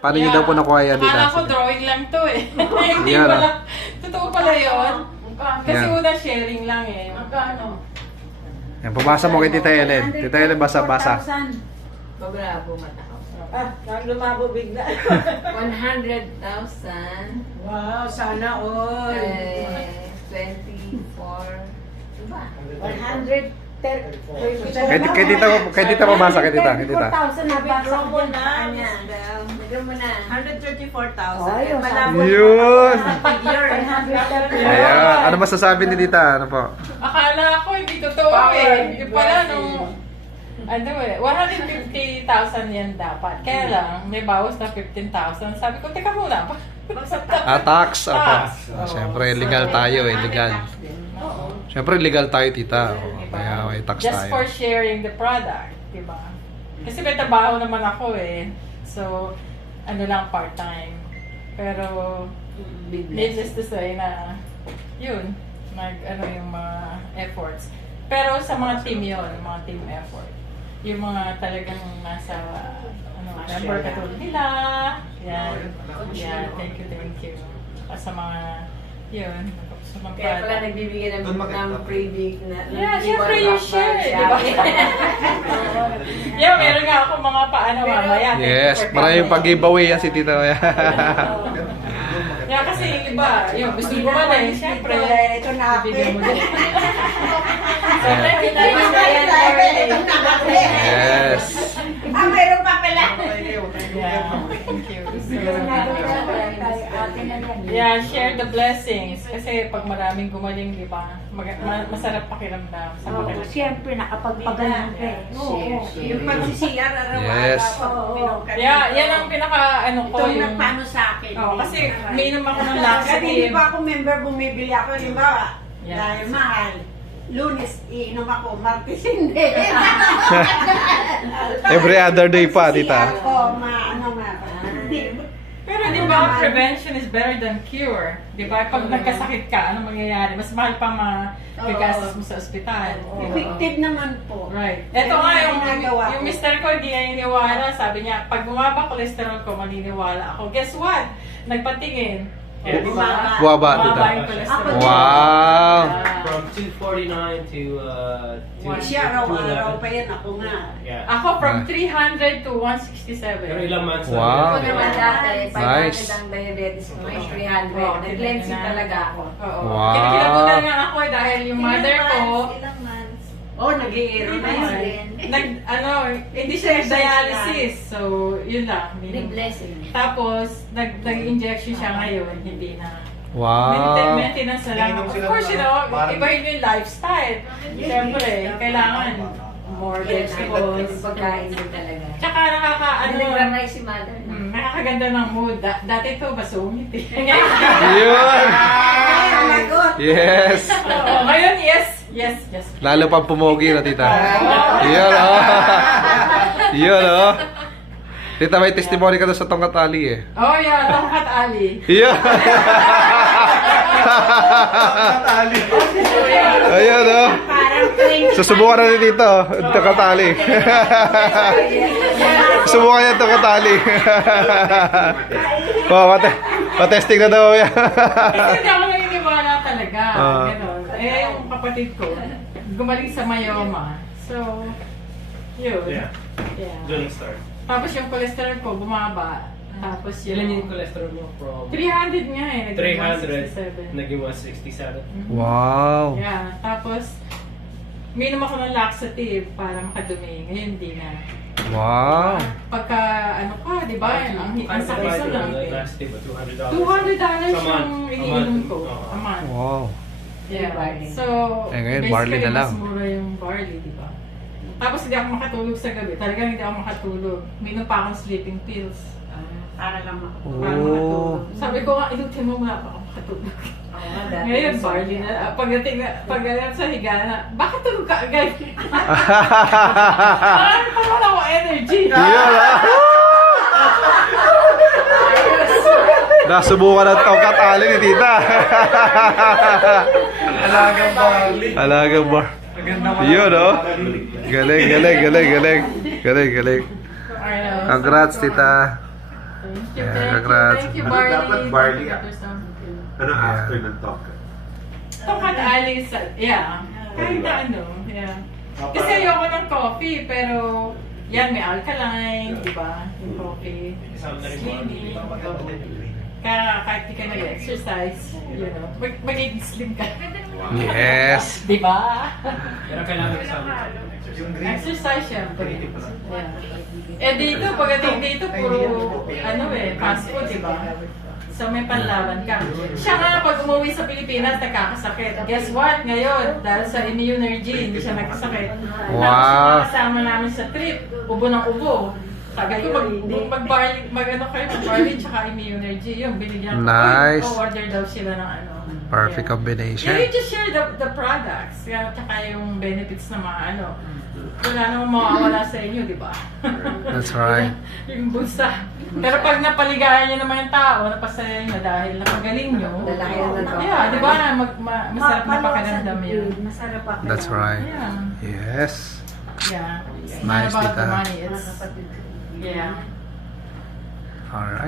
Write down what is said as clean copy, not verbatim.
Paano niyo daw po nakuha yan, tita? Akala ko Sige. drawing lang to eh. Hindi Yan, pala. Totoo pala yun. Kasi Yan. una sharing lang eh. Magkano? Yan, pabasa mo kay Tita Ellen. Tita Ellen, basa-basa. Babala po mata ko. Nang lumabo bigla. 100,000. Wow, sana all. 24. Diba? 100. Kay Tita pabasa, kay Tita. 4,000 na basa mo na. Bigyan mo na. 134,000. Ayun, Yun! Figure. Ayan. Ano masasabi ni Tita? Ano po? Akala ko hindi totoo eh. Yung pala nung... Ano eh, 150,000 yan dapat. Kaya lang, may bawas na 15,000. Sabi ko, teka muna. Tax. Apa. Tax. Siyempre, legal tayo eh. Legal. Siyempre, legal tayo, Tita. Kaya may tax Just for tayo. sharing the product, diba? Kasi may trabaho naman ako eh. So, ano lang part-time. Pero, needless to say na, yun, ano yung mga efforts. Pero sa mga team yun, mga team effort. Yung mga talagang nasa, member katulad nila. Yan. Yan, thank you. Sa mga, yun, sa mga Kaya pala product. nagbibigay ng freebie na. Yeah, syempre you share, di ba? Yeah, meron nga ako mga paano mamaya. Yes, maraming pag-giveaway yan si Tita. Yeah, kasi yung iba, yung gusto mo man eh, syempre. Ito na Bibigyan mo din. So, Thank you, thank you. Yes. Mayroon pa pala. Yeah, thank you. Yeah, share the blessings. Kasi pag maraming gumaling, di ba? Masarap pakiramdam sa pakiramdam. Siyempre, nakapagpagaling ka eh. Yung pagsisiyar, Yes. Yeah, yan ang pinaka, ko Ito yung... nagpaano sa akin. Oh, kasi minum ako ng Kasi hindi laxative. pa ako member, bumibili ako. Halimbawa, Yeah. dahil mahal. Lunes, iinom ako. Martes, hindi. Every other day pa, Tita. Ako, Hindi. Pero di ba, prevention is better than cure. Di ba? Pag nagkasakit ka, ano mangyayari? Mas mahal pa magagastos mo sa ospital. Effective naman po. Right. Ito nga, Ginagawa yung ko. mister ko, hindi niya iniwala. Sabi niya, pag bumaba cholesterol ko, maniniwala ako. Guess what? Nagpatingin. Yeah, Bumaba. Buwaba, Bumaba Tita. yung cholesterol. Wow! From 249 to Siya, araw-araw 211. pa yan. Ako nga. Yeah. Ako from 300 to 167. Pero ilang months Wow. Ako naman dati, 500 Nice. ang diabetes ko. May 300. Oh, Nag-cleansing talaga ako. Oo. Wow. Kinikilabutan nga ako dahil yung mother ko, Ilang months? Oh, nag-iiro na yun. hindi siya dialysis. So, yun lang. Big blessing. Tapos, nag-injection siya ngayon, hindi na. Wow. Maintenance na lang. Of course, iba yun yung lifestyle. Siyempre, kailangan more vegetables. Pagkain din talaga. Tsaka Nag-ramay si mother. nakakaganda ng mood. Dati ito, masungit eh. Ngayon, Yun! Yes! oo, ngayon, yes. Lalo pang pumogi na, Tita. Yun, oh. Yun, oh. Tita, may testimony ka doon sa tongkat ali eh. Oh, yeah, Tongkat Ali. Yun! Ayun, oh. Susubukan na ni Tito. Tongkat ali. Subukan niya tongkat ali. Oh, patesting na daw yan. Kasi hindi ako naniniwala talaga. Ah. Ganon. Eh, yung kapatid ko, gumaling sa myoma. So, yun. Yeah. Yeah. Doon start. Tapos yung cholesterol ko bumaba. Tapos Ilan yung yung... cholesterol mo from 300 nga eh. naging 167. 300 naging 167? Wow. Yeah. Tapos, minom ako ng laxative para makadumi. Ngayon hindi na. Wow. Pagka, di ba? Ang sakit lang. Last tip, $200. $200 A yung month. iniinom ko. Oo. A month. Wow. Yeah. So, Eh, ngayon, basically, barley na lang. mas mura yung barley, di ba? Tapos hindi ako makatulog sa gabi. Talagang hindi ako makatulog. Minom pa akong sleeping pills. Para lang ako. Para Oh. makatulog. Sabi ko nga, inutin mo muna ako makatulog. Ngayon, barley na. Pagdating sa higa na, bakit tulog ka agad? Parang wala ko energy. Yun, ah. Nasubukan ng tongkat ali ni Tita. Alagang barley. Alagang bar. Yun, oh. Galing. I know. Congrats, Tita. Thank you, Yeah, thank you, congrats. thank you, Ano Barley. dapat barley, Thank you, Sam. Ano Yeah. after ng tongkat? Tongkat alis, yeah. Kahit na ano, yeah. Kasi ayoko ng coffee, pero yan, may alkaline, di ba? Yung coffee. Slimming. Kaya kahit di ka nag-exercise, you know, magiging slim ka. Yes. Di ba? Pero kailangan kasama. Exercise syempre. Yeah. Eh dito, pagdating dito, puro ano fast food, di ba? So may panlaban ka. Siya nga, pag umuwi sa Pilipinas, nagkakasakit. Guess what? Ngayon, dahil sa Immunergy, hindi siya nagkasakit. Wow. Tapos yung kasama namin sa trip, ubo ng ubo. Sabi ko, mag-barley tsaka Immunergy. Yung binigyan ko. Nice. Order daw sila ng ano. Perfect Yeah. combination. Yeah, you just share the products. Yeah, tsaka yung benefits na mga ano. Wala namang mawawala sa inyo, di ba? That's right. Yung bulsa. Pero pag napaligayan nyo naman yung tao, napasaya nyo dahil napagaling nyo. Lalaki na nagawa. Yeah, di ba? Masarap na pakiramdam yun. Masarap pa. That's right. Yeah. Yes. Yeah. It's Nice, not about the Tita. money. It's, yeah. Alright.